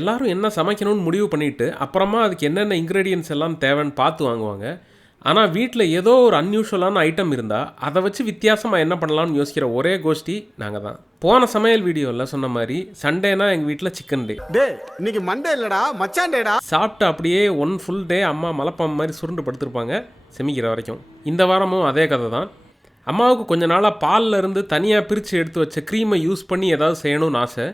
எல்லாரும் என்ன சமைக்கணும்னு முடிவு பண்ணிவிட்டு அப்புறமா அதுக்கு என்னென்ன இன்க்ரீடியன்ஸ் எல்லாம் தேவைன்னு பார்த்து வாங்குவாங்க. ஆனால் வீட்டில் ஏதோ ஒரு அன்யூஷுவலான ஐட்டம் இருந்தால் அதை வச்சு வித்தியாசமாக என்ன பண்ணலாம்னு யோசிக்கிற ஒரே கோஷ்டி நாங்கள் தான். போன சமையல் வீடியோவில் சொன்ன மாதிரி சண்டேனா எங்கள் வீட்டில் சிக்கன் டே. இன்னைக்கு மண்டே இல்லடா மச்சான் டேடா. சாப்பிட்டு அப்படியே ஒன் ஃபுல் டே அம்மா மலைப்பாம்பு மாதிரி சுருண்டு படுத்திருப்பாங்க செமிக்கிற வரைக்கும். இந்த வாரமும் அதே கதை தான். அம்மாவுக்கு கொஞ்ச நாளாக பாலில் இருந்து தனியாக பிரித்து எடுத்து வச்ச க்ரீமை யூஸ் பண்ணி ஏதாவது செய்யணும்னு ஆசை.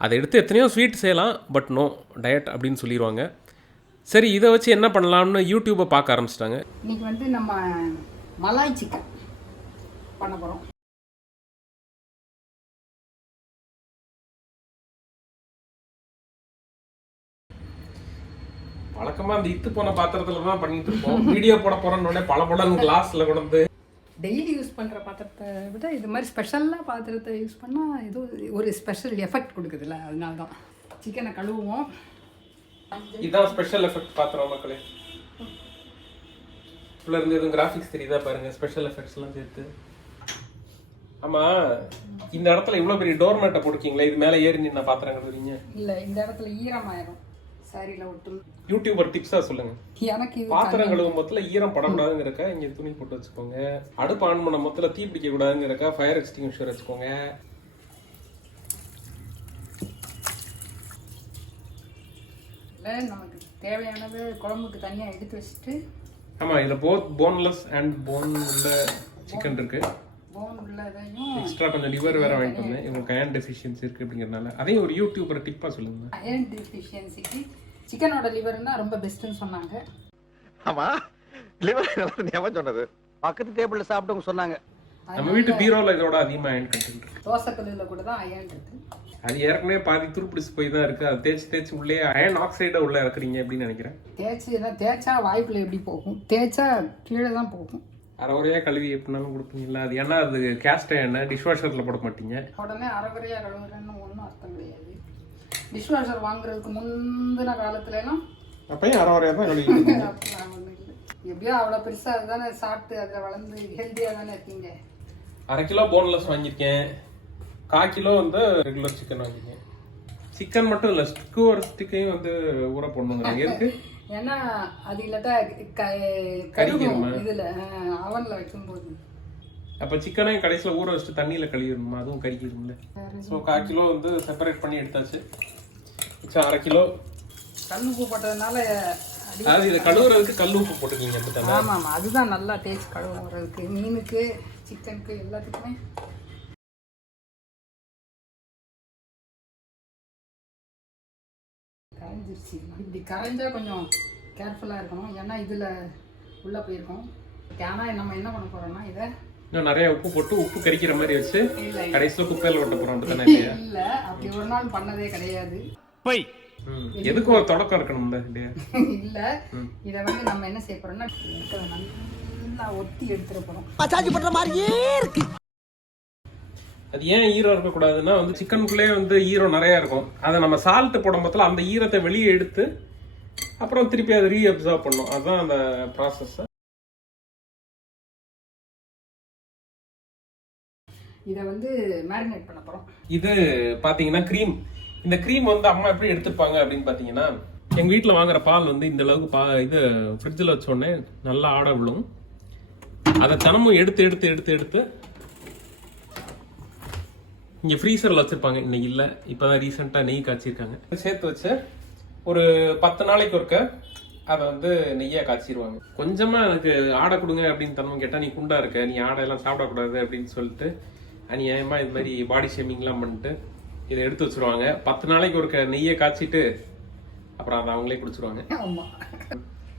அதை எடுத்து எத்தனையோ ஸ்வீட் செய்யலாம், பட் நோ டயட் அப்படின்னு சொல்லிடுவாங்க. சரி, இதை வச்சு என்ன பண்ணலாம்னு யூடியூப்பை பார்க்க ஆரம்பிச்சிட்டாங்க. இன்னைக்கு வந்து நம்ம மலாய் சிக்கன் பண்ண போகிறோம். வழக்கமாக அந்த இத்து போன பாத்திரத்தில் தான் பண்ணிட்டு இருப்போம். வீடியோ போட போகிறோன்னு பல படம் கிளாஸில் கொண்டு டெய்லி யூஸ் பண்ணுற பாத்திரத்தை விட இது மாதிரி ஸ்பெஷலாக பாத்திரத்தை யூஸ் பண்ணால் ஏதோ ஒரு ஸ்பெஷல் எஃபெக்ட் கொடுக்குதுல்ல, அதனால தான் சிக்கனை கழுவுவோம். இதுதான் ஸ்பெஷல் எஃபெக்ட் பாத்திரம் மக்களே. உள்ள இருந்து எதுவும் கிராஃபிக்ஸ் தெரியுதா பாருங்க, ஸ்பெஷல் எஃபெக்ட்ஸ்லாம் சேர்த்து. ஆமாம், இந்த இடத்துல இவ்வளோ பெரிய டோர் மேட்டை போட்டுருக்கீங்களே, இது மேலே ஏறி நின்று பாத்திரம் கழுவுறீங்க? இல்லை, இந்த இடத்துல ஈரமாயிரும், சாரியில் ஒட்டும். யூடியூபர் டிப்ஸாக சொல்லுங்க. எனக்கு பாத்திரம் கழுவும் மொத்தத்தில் ஈரம் படக்கூடாதுங்கிறக்கா இங்கே துணி போட்டு வச்சுக்கோங்க. அடுப்பு ஆன் பண்ண மொத்தத்தில் தீ பிடிக்க கூடாதுங்கிறக்கா ஃபயர் எக்ஸ்டிங்விஷர் வச்சுக்கோங்க. நமக்கு தேவையானது குழம்புக்கு தனியாக எடுத்து வச்சுட்டு. ஆமாம், இதில் போன்லெஸ் அண்ட் போன் உள்ள சிக்கன் இருக்கு. போன் உள்ளதையும் எக்ஸ்ட்ரா கொஞ்சம் லிவர் வேற வாங்கிட்டு வந்தேன். இவங்களுக்கு அயன் டெஃபிஷியன்சி இருக்கு அப்படிங்கிறதுனால. அதையும் ஒரு யூடியூபர் டிப்பாக சொல்லுங்க. அயன் டெஃபிஷியன்சிக்கு சிக்கனோட லிவர் தான் ரொம்ப பெஸ்ட்னு சொன்னாங்க. ஆமா, லிவர் ஞாபகம் சொன்னது பக்கத்து டேபிள்ல சாப்பிட்டவங்க சொன்னாங்க. நம்ம வீட்டு பீரோல இதோட அதிகமா அயன் கண்டென்ட் இருக்கு. தோசைக்கல்லுல கூட தான் அயன் இருக்கு. அது ஏற்கனவே பாதி துருப்பிடிச்சு போய் தான் இருக்கு. அது தேய்ச்சி உள்ளே அயன் ஆக்சைடை உள்ள இறக்குறீங்க அப்படின்னு நினைக்கிறேன். தேய்ச்சா வாய்ப்புல எப்படி போகும்? தேய்ச்சா கீழே தான் போகும். அரைகுறையா கழுவி எப்படினாலும் கொடுப்பீங்களா? அது ஏன்னா அது கேஸ்ட் அயன், டிஷ் வாஷர்ல போட மாட்டீங்க. உடனே அரைகுறையா கழுவுறேன்னு ஒன்றும் அர்த்தம் கிடையாது. டிஷ் வாஷர் வாங்குறதுக்கு முந்தின காலத்துல எல்லாம் அப்பயும் அரைகுறையா தான் கழுவி. எப்படியோ அவ்வளோ பெருசா அதுதானே சாப்பிட்டு அதில் வளர்ந்து ஹெல்த்தியாக தானே இருக்கீங்க. 1/2 கிலோ போன்லெஸ் வாங்கியிருக்கேன். 1/4 கிலோ வந்து ரெகுலர் சிக்கன் வாங்கியிருக்கேன். சிக்கன் மட்டும் இல்லை, ஸ்டிக்கு ஒரு ஸ்டிக்கையும் வந்து ஊற போடணுங்க. எதுக்கு? ஏன்னா அது இல்லாட்டா கறிக்கணுமா இதில் அவனில் வைக்கும்போது. அப்போ சிக்கனையும் கடைசியில் ஊற வச்சுட்டு தண்ணியில் கழுவிடணுமா? அதுவும் கறிக்கணும்ல. ஸோ 1/4 கிலோ வந்து செப்பரேட் பண்ணி எடுத்தாச்சு. மிச்சம் 1/2 கிலோ கல் உப்பு போட்டதுனால. அதாவது இதை கழுவுறதுக்கு கல் உப்பு போட்டுக்கீங்க. ஆமாம் ஆமாம், அதுதான் நல்லா தேய்ச்சி கழுவுறதுக்கு, மீனுக்கு சிக்கனுக்கு எல்லாத்துக்குமே. கரைஞ்சிருச்சு. இப்படி கரைஞ்சா கொஞ்சம் கேர்ஃபுல்லாக இருக்கணும், ஏன்னா இதில் உள்ளே போயிருக்கோம். ஆனால் நம்ம என்ன பண்ண போகிறோம்னா இதை இன்னும் நிறைய உப்பு போட்டு உப்பு கறிக்கிற மாதிரி வச்சு கடைசியில் குப்பையில் ஓட்ட போகிறோம். அப்படி இல்லை, அப்படி ஒரு நாள் பண்ணதே கிடையாது. எதுக்கும் ஒரு தொடக்கம் இருக்கணும்ல இல்லை. இதை வந்து நம்ம என்ன செய்ய போகிறோம்னா நல்லா ஒத்தி எடுத்துட போகிறோம். மசாஜ் பண்ணுற மாதிரியே இருக்கு. அது ஏன் ஈரம் இருக்கக்கூடாதுன்னா வந்து சிக்கனுக்குள்ளே வந்து ஈரம் நிறையா இருக்கும். அதை நம்ம சால்ட்டு போடும் போதில் அந்த ஈரத்தை வெளியே எடுத்து அப்புறம் திருப்பி அதை ரீஅப்சர்வ் பண்ணும். அதுதான் அந்த ப்ராசஸ். இதை வந்து மேரினேட் பண்ண போகிறோம். இது பார்த்தீங்கன்னா க்ரீம். இந்த க்ரீம் வந்து அம்மா எப்படி எடுத்துப்பாங்க அப்படின்னு பார்த்தீங்கன்னா, எங்கள் வீட்டில் வாங்குற பால் வந்து இந்த அளவுக்கு இது ஃப்ரிட்ஜில் வச்சோடனே நல்லா ஆட விழும். அதை தினமும் எடுத்து எடுத்து எடுத்து எடுத்து இங்கே ஃப்ரீசரில் வச்சுருப்பாங்க. இன்னைக்கு இல்லை, இப்போ தான் ரீசெண்டாக நெய் காய்ச்சிருக்காங்க. சேர்த்து வச்சு ஒரு 10 நாளைக்கு ஒருக்க அதை வந்து நெய்யாக காய்ச்சிடுவாங்க. கொஞ்சமாக எனக்கு ஆடை கொடுங்க அப்படின்னு தினமும் கேட்டால், நீ குண்டா இருக்க, நீ ஆடையெல்லாம் சாப்பிடக்கூடாது அப்படின்னு சொல்லிட்டு அநியாயமாக இது மாதிரி பாடி ஷேமிங்லாம் பண்ணிட்டு இதை எடுத்து வச்சுருவாங்க. 10 நாளைக்கு ஒருக்க நெய்யை காய்ச்சிட்டு அப்புறம் அதை அவங்களே குடிச்சிருவாங்க. ஆமாம்,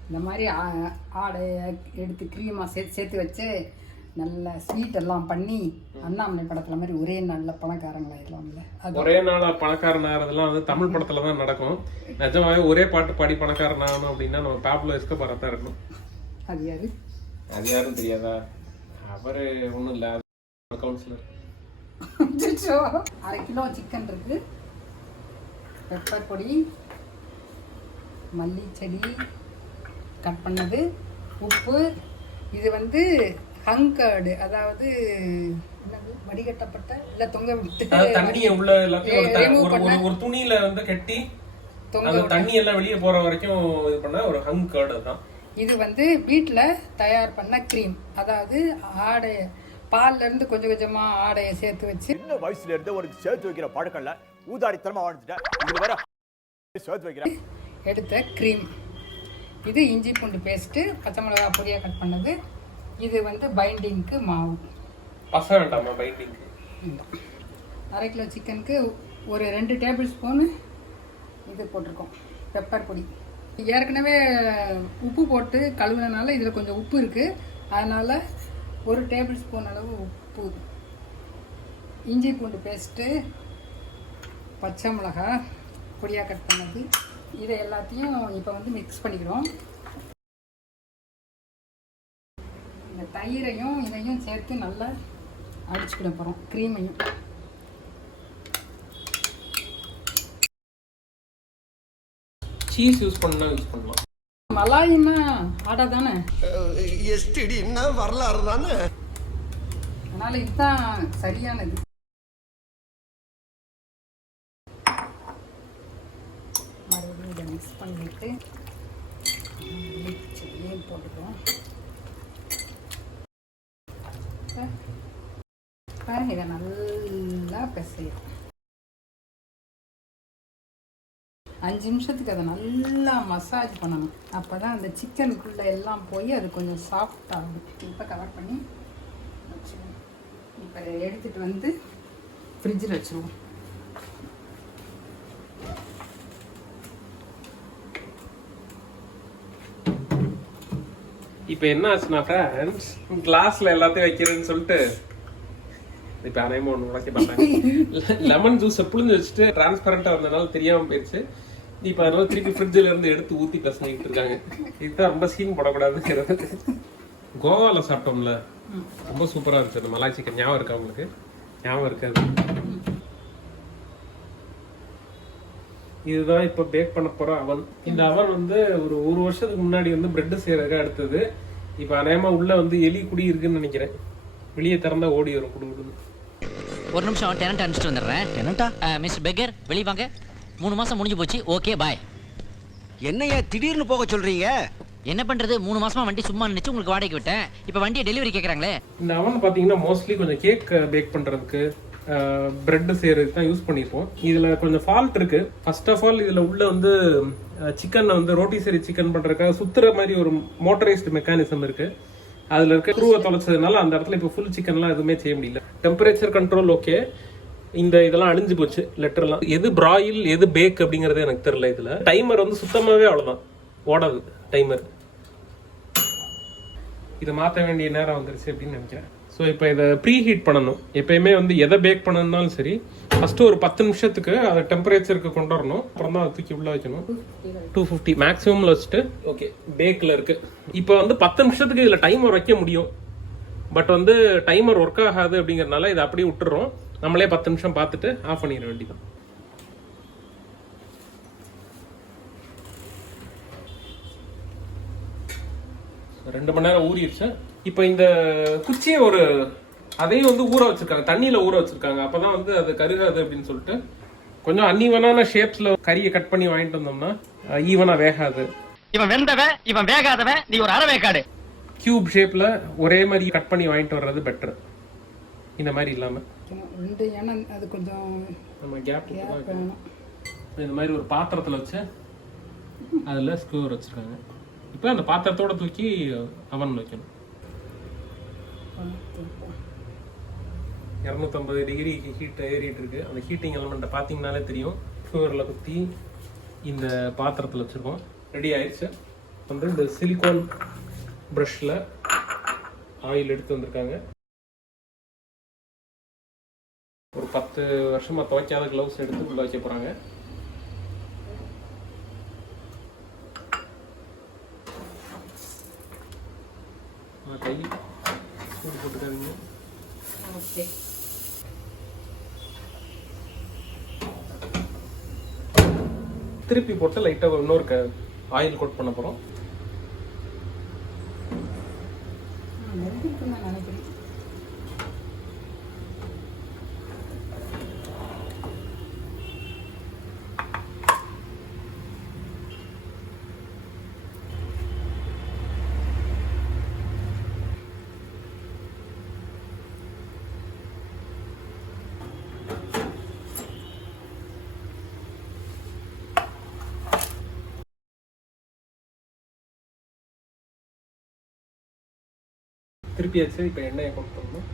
இந்த மாதிரி ஆடையை எடுத்து க்ரீமாக சேர்த்து வச்சு நல்ல ஸ்வீட் எல்லாம் பண்ணி அண்ணாமலை படத்துல மாதிரி ஒரே நாள்ல பணக்காரங்களாயிடலாம்ல. ஒரே நாள பணக்காரன் ஆகிறதுலாம் வந்து தமிழ் படத்துல தான் நடக்கும். நிஜமாவே ஒரே பாட்டு பாடி பணக்காரன் ஆகணும் அப்படின்னா நம்ம பேப்ல எஸ்கோபாரா தான் இருக்கணும். அது யாரு? அது யாரும் தெரியாதா? அவரு ஒன்றும் இல்லை, கவுன்சிலர். 1/2 கிலோ சிக்கன் இருக்கு. பெப்பர் பொடி, மல்லி செடி கட் பண்ணது, உப்பு. இது வந்து ஹங்கர்டு, அதாவது வடிகட்டப்பட்ட இல்ல தொங்க விட்டு தண்ணியை உள்ள எல்லாத்தையும் ஒரு துணியில வந்து கட்டி அந்த தண்ணி எல்லாம் வெளியே போற வரைக்கும் இது பண்ண ஒரு ஹங் கர்ட் தான். இது வந்து வீட்டில் தயார் பண்ண க்ரீம், அதாவது ஆடை பால்ல இருந்து கொஞ்சம் கொஞ்சமா ஆடையை சேர்த்து வச்சு. சின்ன வயசுல இருந்து ஒரு சேர்த்து வைக்கிற பழக்கம் இல்ல, ஊதாரித்தனமா வாழ்ந்துட்டேன். இது வர சேர்த்து வைக்கிறேன் எடுத்த க்ரீம். இது இஞ்சி பூண்டு பேஸ்ட்டு, பச்சை மிளகா பொடியாக கட் பண்ணது. இது வந்து பைண்டிங்க்கு மாவு. பச வேண்டாமா பைண்டிங்க்கு? அரை கிலோ சிக்கனுக்கு ஒரு 2 டேபிள் ஸ்பூனு இது போட்டிருக்கோம், பெப்பர் பொடி. ஏற்கனவே உப்பு போட்டு கழுவுனனால இதில் கொஞ்சம் உப்பு இருக்குது, அதனால் 1 டேபிள் ஸ்பூன் அளவு உப்பு. இஞ்சி பூண்டு பேஸ்ட்டு, பச்சை மிளகா பொடியாக கட் பண்ணது. இதை எல்லாத்தையும் இப்போ வந்து மிக்ஸ் பண்ணிக்கிறோம். இந்த தயிரையும் இதையும் சேர்த்து நல்லா அடிச்சுக்கிட போகிறோம், க்ரீமையும். சீஸ் யூஸ் பண்ணலாம். மலாயின்னா ஆடை தானே, எஸ்டிடின்னா வரலாறு தானே, அதனால் இதுதான் சரியானது. மறுபடியும் இதை மிக்ஸ் பண்ணிவிட்டு சில்லியும் போட்டுக்கிறோம். இதை நல்லா பிசையும். 5 நிமிஷத்துக்கு அதை நல்லா மசாஜ் பண்ணணும். அப்போ தான் அந்த சிக்கனுக்குள்ளே எல்லாம் போய் அது கொஞ்சம் சாஃப்ட் ஆகும். இப்போ கவர் பண்ணி வச்சுக்கணும். இப்போ எடுத்துகிட்டு வந்து ஃப்ரிட்ஜில் வச்சுருவோம். இப்போ என்ன ஆச்சுன்னா ஃப்ரெண்ட்ஸ், கிளாஸில் எல்லாத்தையும் வைக்கிறேன்னு சொல்லிட்டு இப்போ அனைமா ஒன்று உடைக்க மாட்டாங்க. லெமன் ஜூஸை புளிஞ்சு வச்சுட்டு டிரான்ஸ்பரண்டாக இருந்ததுனால தெரியாமல் போயிடுச்சு. இப்போ அதனால திருப்பி ஃப்ரிட்ஜில் இருந்து எடுத்து ஊற்றி பசங்கிட்டு இருக்காங்க. இதுதான் ரொம்ப சீன் போடக்கூடாதுங்கிறது. கோவாவில் சாப்பிட்டோம்ல, ரொம்ப சூப்பராக இருந்துச்சு அந்த மலாய் சிக்கன். ஞாபகம் இருக்கா உங்களுக்கு? ஞாபகம் இருக்காது. இதுதான் இப்போ பேக் பண்ண போகிற அவன். இந்த அவன் வந்து ஒரு வருஷத்துக்கு முன்னாடி வந்து பிரெட் செய்யறதுக்காக எடுத்தது. இப்போ அநேகமா உள்ள வந்து எலி குடி இருக்குன்னு நினைக்கிறேன். வெளியே திறந்தா ஓடி வரும் குடுகுடுன்னு. ஒரு நிமிஷம் டெனண்ட் அனுப்பிச்சிட்டு வந்துடுறேன். டெனண்டா? மிஸ்டர் பெக்கர் வெளியே வாங்க. 3 மாசம் முடிஞ்சு போச்சு. Okay bye. என்னையா திடீர்னு போக சொல்றீங்க? என்ன பண்றது, 3 மாசமா வண்டி சும்மா நினைச்சு உங்களுக்கு வாடகைக்கு விட்டேன். இப்போ வண்டியை டெலிவரி கேட்குறாங்களே. இந்த அவன் பார்த்தீங்கன்னா மோஸ்ட்லி கொஞ்சம் கேக் பேக் பண்ணுறதுக்கு, பிரெட் செய்யறதுக்கு தான் யூஸ் பண்ணியிருப்போம். இதில் கொஞ்சம் ஃபால்ட் இருக்கு. ஃபர்ஸ்ட் ஆஃப் ஆல் இதில் உள்ள வந்து சிக்கனை வந்து ரோட்டி சரி சிக்கன் பண்ணுறதுக்காக சுத்துற மாதிரி ஒரு மோட்டரைஸ்டு மெக்கானிசம் இருக்கு. அதில் இருக்க குருவை தொலைச்சதுனால அந்த இடத்துல இப்போ ஃபுல் சிக்கன்லாம் எதுவுமே செய்ய முடியல. Temperature control okay. இந்த இதெல்லாம் அழிஞ்சு போச்சு லெட்டர்லாம். எது பிராயில் எது பேக் அப்படிங்கிறது எனக்கு தெரியல. இதில் டைமர் வந்து சுத்தமாகவே அவ்வளோதான் ஓடாது டைமர். இதை மாற்ற வேண்டிய நேரம் வந்துருச்சு அப்படின்னு நினைக்கிறேன். ஸோ இப்போ இதை ப்ரீ ஹீட் பண்ணணும். எப்பயுமே வந்து எதை பேக் பண்ணணும்னாலும் சரி ஃபஸ்ட்டு ஒரு 10 நிமிஷத்துக்கு அதை டெம்பரேச்சருக்கு கொண்டு வரணும். அப்புறம் தான் அதை தூக்கி உள்ளே வைக்கணும். 250 மேக்ஸிமமில் வச்சுட்டு ஓகே பேக்கில் இருக்குது. இப்போ வந்து 10 நிமிஷத்துக்கு இதில் டைமர் வைக்க முடியும். பட் வந்து டைமர் ஒர்க் ஆகாது அப்படிங்கிறதுனால இதை அப்படியே விட்டுறோம். நம்மளே 10 நிமிஷம் பார்த்துட்டு ஆஃப் பண்ணிட வேண்டியதான். ரெண்டு மணி நேரம் ஊறிடுச்சு. இப்போ இந்த குச்சியை அதையும் வந்து ஊற வச்சிருக்காங்க, தண்ணியில ஊற வச்சிருக்காங்க. அப்பதான் வந்து அது கருகாது அப்படின்னு சொல்லிட்டு கொஞ்சம் அன்ஈவனான ஷேப்ஸ்ல கறியை கட் பண்ணி வாங்கிட்டு வந்தோம்னா ஈவனா வேகாது. இவன் வெந்தவன், இவன் வேகாதவன், நீ ஒரு அரை வேக்காடு. கியூப் ஷேப்ல ஒரே மாதிரி கட் பண்ணி வாங்கிட்டு வர்றது பெட்டர். இந்த மாதிரி இல்லாம அது கொஞ்சம் நம்ம கேப் இந்த மாதிரி ஒரு பாத்திரத்துல வச்சு அதுல ஸ்க்ரூவர் வச்சிருக்காங்க. இப்போ அந்த பாத்திரத்தோட தூக்கி அவன் வைக்கணும். 250 டிகிரி ஹீட் ஏறிட்டு இருக்கு. அந்த ஹீட்டிங் எலமெண்ட்டை பார்த்தீங்கன்னாலே தெரியும். ஸ்க்ரூவரில் குத்தி இந்த பாத்திரத்தில் வச்சுருக்கோம். ரெடி ஆயிடுச்சு. வந்து இந்த சிலிக்கான் ப்ரஷில் ஆயில் எடுத்து வந்திருக்காங்க. ஒரு 10 வருஷமாக துவைக்காத க்ளவுஸ் எடுத்து உள்ள வைக்க போகிறாங்க. கை சூடு போட்டுக்காதீங்க. ஓகே. திருப்பி போட்டு லைட்டாக இன்னொரு ஆயில் கோட் பண்ண போகிறோம். திருப்பியாச்சு. இப்போ எண்ணெயை கொடுத்துடணும்.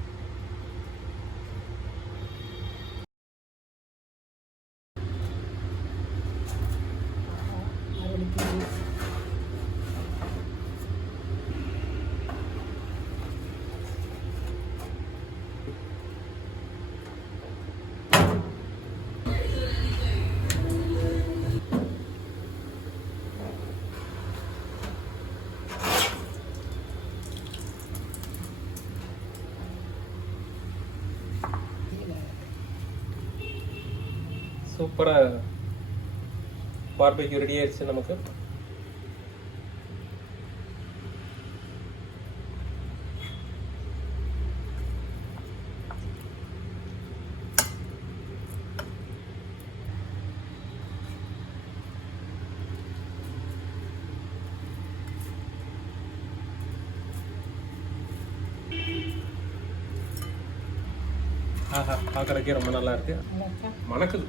சூப்பராக பார்பெக்யூ ரெடி ஆயிடுச்சு நமக்கு. ஆஹா, பார்க்குறதுக்கே ரொம்ப நல்லா இருக்கு. மணக்குது.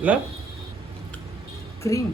இல்ல கிரீம்